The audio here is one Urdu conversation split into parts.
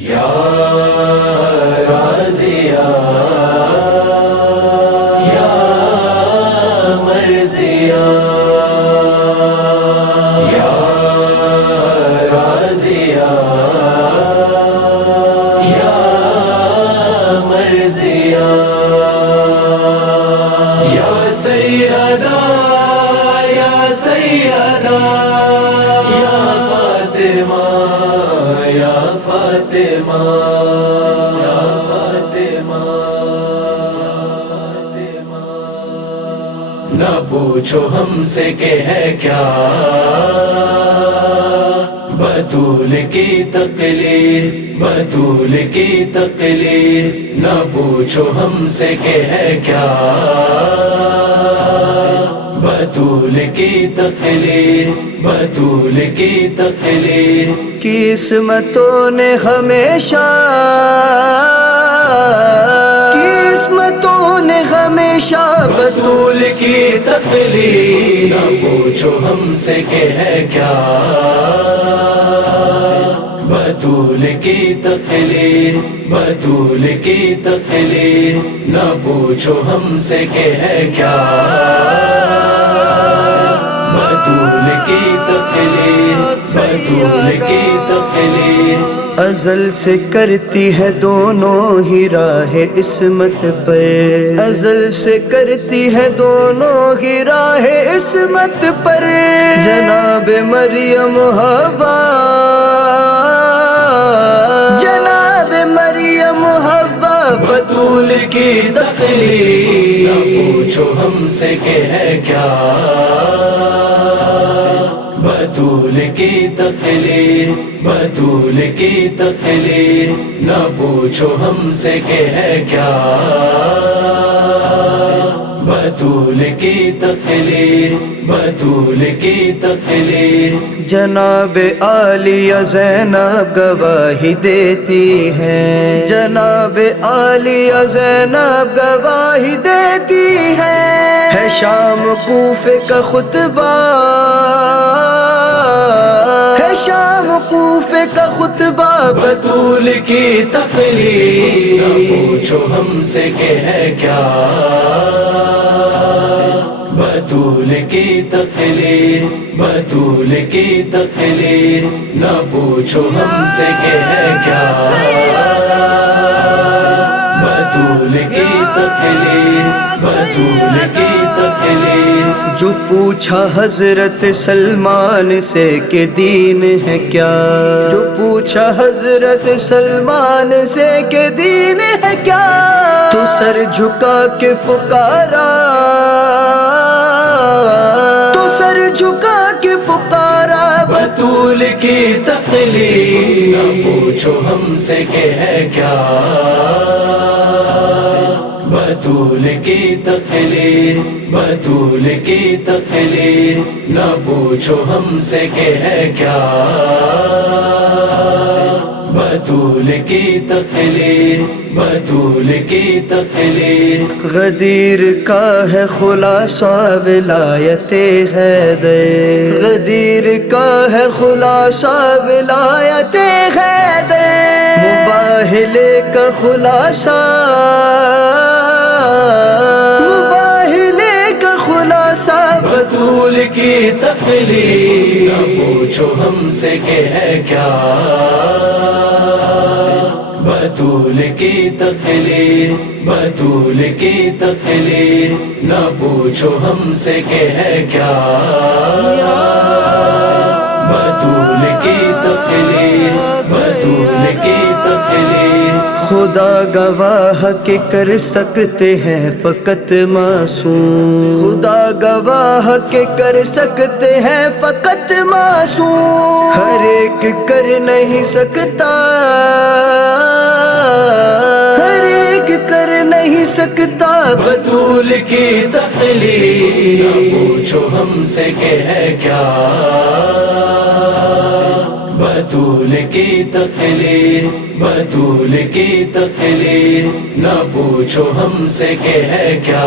یا رازیا یا مرضیا یا رازیا یا مرضیا یا سیدہ یا سیدہ یا فاطمہ یا فاطمہ یا فاطمہ نہ پوچھو ہم سے کہ ہے کیا بطول کی تقلید بطول کی تقلید نہ پوچھو ہم سے کہ ہے کیا بطول کی تقلید بطول کی تقلید قسمتوں نے ہمیشہ بطول کی تقلید نہ پوچھو ہم سے کہ ہے کیا بطول کی تقلید بطول کی تقلید نہ پوچھو ہم سے کہ ہے کیا بطول کی تقلید بطول کی تقلید ازل سے کرتی ہے دونوں ہی راہ عصمت پر ازل سے کرتی ہے دونوں ہی راہ عصمت پر جناب مریم حوا جناب مریم حوا بطول کی تقلید نہ پوچھو ہم سے کہ ہے کیا بطول کی تقلید بطول کی تقلید نہ پوچھو ہم سے کہ ہے کیا بطول کی تقلید بطول کی تقلید جناب عالیہ زینب گواہی دیتی ہیں جناب عالیہ زینب گواہی دیتی ہے شام کوفے کا خطبہ ہے شام کوفے کا خطبہ بطول کی تقلید نہ پوچھو ہم سے کہ ہے کیا بطول کی تقلید بطول کی تقلید نہ پوچھو ہم سے کہ ہے کیا بطول کی تقلید بطول کی تقلید جو پوچھا حضرت سلمان سے کہ دین ہے کیا جو پوچھا حضرت سلمان سے کہ دین ہے کیا تو سر جھکا کے پکارا تو سر جھکا کے پکارا بطول کی تقلید نہ پوچھو ہم سے کہ ہے کیا بطول کی تقلید بطول کی تقلید نہ پوچھو ہم سے کہ ہے کیا بطول کی تقلید بطول کی تقلید غدیر کا ہے خلاصہ ولایت حیدر غدیر کا ہے خلاصہ ولایت حیدر مباہلے کا خلاصہ مباہلے کا خلاصہ بطول کی تقلید نہ پوچھو ہم سے کہ ہے کیا بطول کی تقلید بطول کی تقلید نہ پوچھو ہم سے کہ ہے کیا بطول کی تقلید بطول کی تقلید خدا گواہ کہ کر سکتے ہیں فقط معصوم خدا گواہ کہ کر سکتے ہیں فقط معصوم ہر ایک کر نہیں سکتا ہر ایک کر نہیں سکتا بطول کی تقلید نہ پوچھو ہم سے کہ ہے کیا بطول کی تقلید بطول کی تقلید نہ پوچھو ہم سے کہ ہے کیا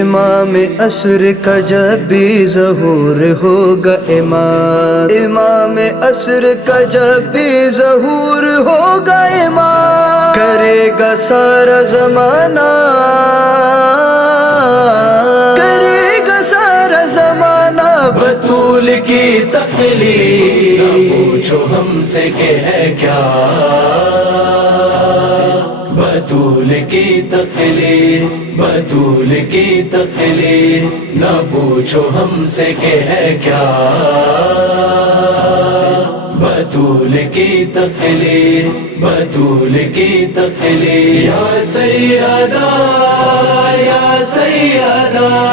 امام عصر کا جب بھی ظہور ہوگا امام عصر کا جب بھی ظہور ہوگا کرے گا سارا زمانہ بطول کی تفلیل۔ نہ پوچھو ہم سے کہ ہے کیا بطول کی تفلیل، بطول کی تفلیل۔ نہ پوچھو ہم سے کہ ہے کیا بطول کی تفلیل، بطول کی تفلیل۔ یا سیدہ یا سیدہ